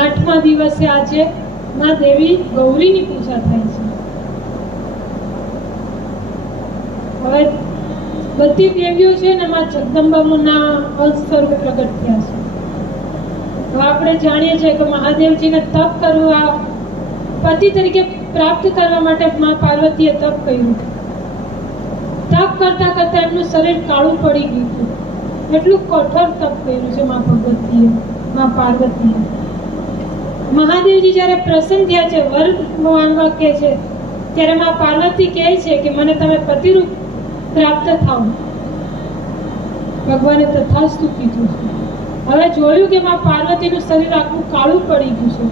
8મા દિવસે આજે માં દેવી ગૌરીની પૂજા થાય છે. હવે બધી દેવીઓ છે ને માં જગદંબાના અંશ સ્વરૂપે પ્રગટ થયા છે. હવે આપણે જાણીએ છીએ કે મહાદેવજીને તપ કરવા, પતિ તરીકે પ્રાપ્ત કરવા માટે માં પાર્વતીએ તપ કર્યું. તપ કરતા કરતા એમનું શરીર કાળું પડી ગયું હતું. એટલું કઠોર તપ કર્યું છે માં ભગવતીએ, માં પાર્વતીએ. મહાદેવજી જ્યારે પ્રસન્ન થયા છે, વર માંગવા કહે છે, ત્યારે માં પાર્વતી કહે છે કે મને તમે પતિરૂપ પ્રાપ્ત થાવ. ભગવાને તથાસ્તુ કીધું છે. હવે જોયું કે માં પાર્વતીનું શરીર આખું કાળું પડી ગયું છે.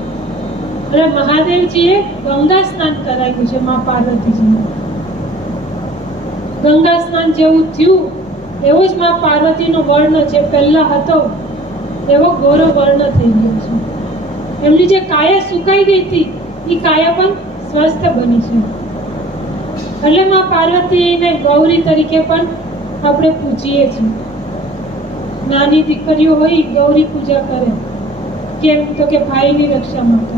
એટલે મહાદેવજીએ ગંગા સ્નાન કરાવ્યું છે માં પાર્વતીજીને. ગંગા સ્નાન જેવું થયું એવો જ માં પાર્વતીનો વર્ણ જે પહેલા હતો એવો ગોરો વર્ણ થઈ ગયો છે. એમની જે કાયા સુકાઈ ગઈ હતી એ કાયા પણ સ્વસ્થ બની છે. એટલે માં પાર્વતીને ગૌરી તરીકે પણ આપણે પૂજીએ છીએ. નાની દીકરીઓ હોય ગૌરી પૂજા કરે. કેમ તો કે ભાઈની રક્ષા માટે.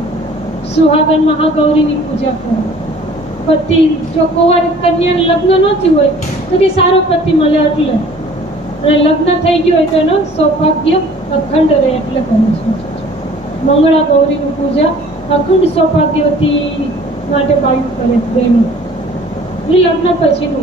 સુહાગન મહાગૌરીની પૂજા કરે. પતિ જો કુંવર કન્યા લગ્ન ન થયું હોય તો કે સારો પતિ મળે એટલે, અને લગ્ન થઈ ગયું હોય તો એનો સૌભાગ્ય અખંડ રહે એટલે કરે છે. મંગળા ગૌરીની પૂજા અખંડ સૌભાગ્યવતી માટે બાયું કરે બહેનો. લગ્ન પછીનું